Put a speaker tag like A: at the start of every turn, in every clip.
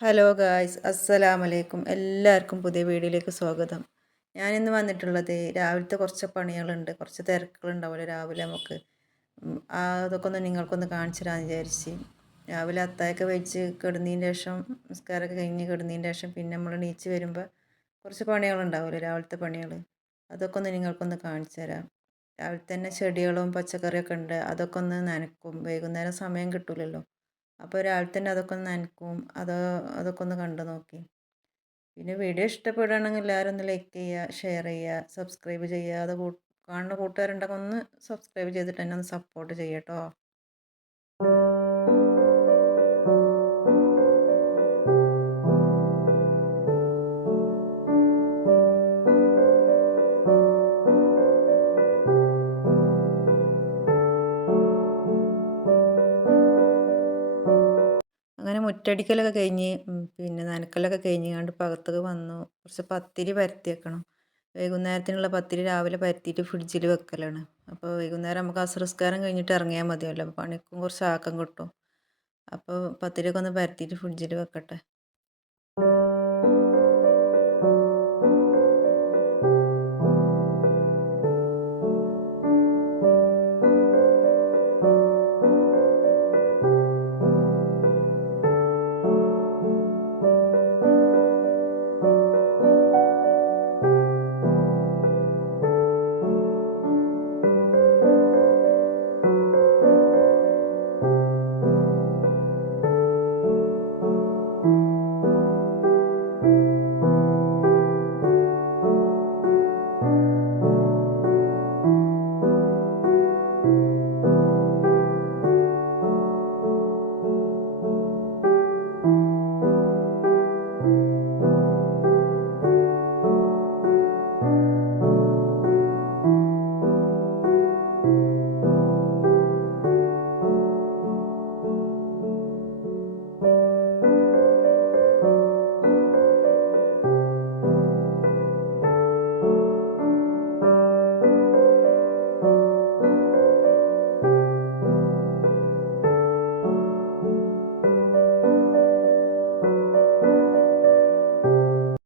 A: Hello guys അസ്സലാമലൈക്കും. എല്ലാവർക്കും പുതിയ വീഡിയോയിലേക്ക് സ്വാഗതം. ഞാനിന്ന് വന്നിട്ടുള്ളത് രാവിലത്തെ കുറച്ച് പണികളുണ്ട് കുറച്ച് തിരക്കുകളുണ്ടാവുമല്ലോ രാവിലെ നമുക്ക്. അതൊക്കെ ഒന്ന് നിങ്ങൾക്കൊന്ന് കാണിച്ചു തരാമെന്ന് വിചാരിച്ച്. രാവിലെ അത്തായൊക്കെ വെച്ച് കിടന്നതിന് ശേഷം നിസ്കാരമൊക്കെ കഴിഞ്ഞ് കിടന്നതിന് ശേഷം പിന്നെ നമ്മൾ നീച്ച് വരുമ്പോൾ കുറച്ച് പണികളുണ്ടാവുമല്ലോ രാവിലത്തെ പണികൾ. അതൊക്കെ ഒന്ന് നിങ്ങൾക്കൊന്ന് കാണിച്ചു തരാം. രാവിലെ തന്നെ ചെടികളും പച്ചക്കറിയൊക്കെ ഉണ്ട്. അതൊക്കെ ഒന്ന് നനക്കും വൈകുന്നേരം സമയം കിട്ടില്ലല്ലോ അപ്പോൾ ഒരാൾ തന്നെ അതൊക്കെ ഒന്ന് നനക്കും അത് അതൊക്കെ ഒന്ന് കണ്ടു നോക്കി. പിന്നെ വീഡിയോ ഇഷ്ടപ്പെടുകയാണെങ്കിൽ എല്ലാവരും ഒന്ന് ലൈക്ക് ചെയ്യുക ഷെയർ ചെയ്യുക സബ്സ്ക്രൈബ് ചെയ്യുക. അത് കാണുന്ന കൂട്ടുകാരുണ്ടെങ്കിൽ ഒന്ന് സബ്സ്ക്രൈബ് ചെയ്തിട്ട് എന്നെ ഒന്ന് സപ്പോർട്ട് ചെയ്യട്ടോ മുറ്റടിക്കലൊക്കെ കഴിഞ്ഞ് പിന്നെ നനക്കലൊക്കെ കഴിഞ്ഞ് കണ്ട് പകത്തൊക്കെ വന്നു. കുറച്ച് പത്തിരി പരത്തി വെക്കണം. വൈകുന്നേരത്തിനുള്ള പത്തിരി രാവിലെ പരത്തിയിട്ട് ഫ്രിഡ്ജിൽ വെക്കലാണ്. അപ്പോൾ വൈകുന്നേരം നമുക്ക് അസ്രസ്കാരം കഴിഞ്ഞിട്ട് ഇറങ്ങിയാൽ മതിയല്ലോ. പണിക്കും കുറച്ച് ആക്കം കിട്ടും. അപ്പോൾ പത്തിരിയൊക്കെ ഒന്ന് പരത്തിയിട്ട് ഫ്രിഡ്ജിൽ വെക്കട്ടെ.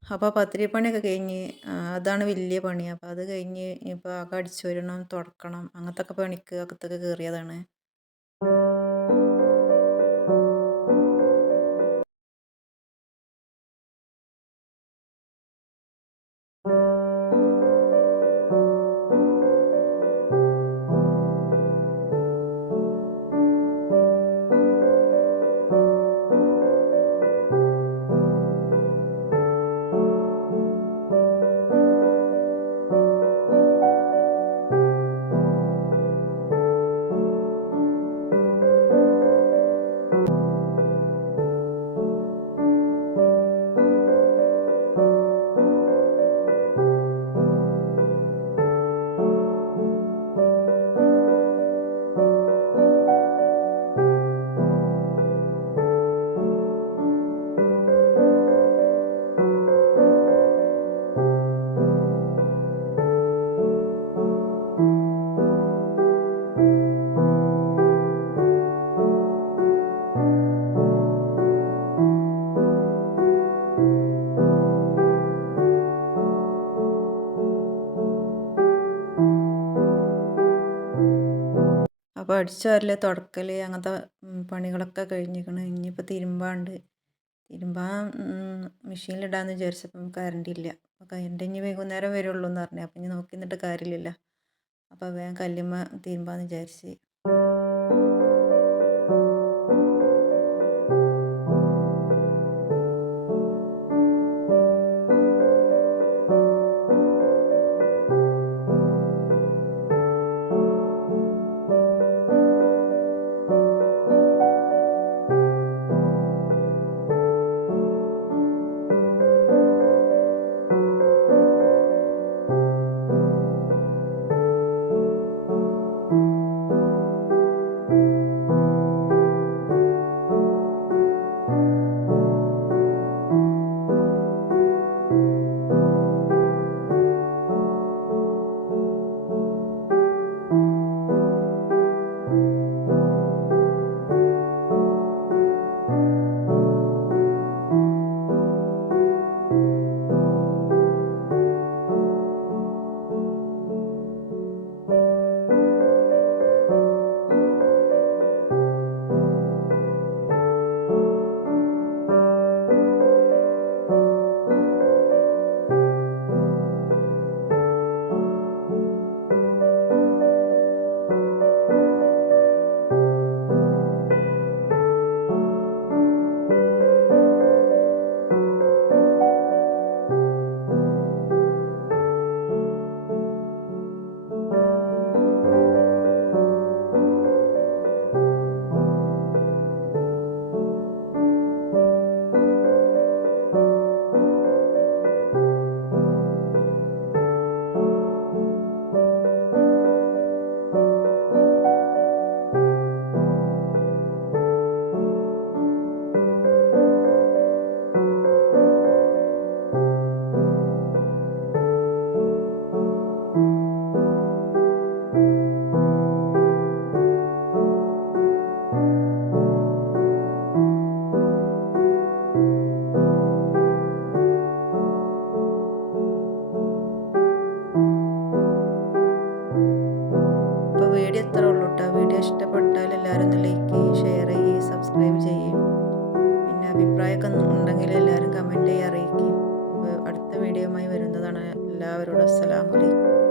A: അപ്പോൾ പത്തിരി പണിയൊക്കെ കഴിഞ്ഞ് അതാണ് വലിയ പണി. അപ്പോൾ അത് കഴിഞ്ഞ് ഇപ്പോൾ ആകെ അടിച്ചു വരണം തുടക്കണം അങ്ങനത്തെ ഒക്കെ പണിക്ക് അകത്തൊക്കെ കയറിയതാണ് അടിച്ചു വാരൽ തുടക്കൽ അങ്ങനത്തെ പണികളൊക്കെ കഴിഞ്ഞിരിക്കണം ഇനിയിപ്പോൾ തിരുമ്പാണ്ട്. തിരുമ്പാൻ മെഷീനിലിടാമെന്ന് വിചാരിച്ചപ്പം കറണ്ടില്ല. അപ്പോൾ കറണ്ട് ഇനി വൈകുന്നേരം വരുള്ളൂ എന്ന് പറഞ്ഞു. അപ്പം ഇനി നോക്കി നിന്നിട്ട് കാര്യമില്ലല്ലോ. അപ്പോൾ വേഗം കല്ലുമ്മ തിരുമ്പാന്ന് വിചാരിച്ച് ഉള്ളൂ കേട്ടോ വീഡിയോ ഇഷ്ടപ്പെട്ടാൽ എല്ലാവരും ഒന്ന് ലൈക്ക് ചെയ്യും ഷെയർ ചെയ്യുകയും സബ്സ്ക്രൈബ് ചെയ്യുകയും പിന്നെ അഭിപ്രായമൊക്കെ ഉണ്ടെങ്കിൽ എല്ലാവരും കമന്റ് ചെയ്ത് അറിയിക്കുകയും അടുത്ത വീഡിയോയുമായി വരുന്നതാണ്. എല്ലാവരോടും അസ്സലാമലൈക്കും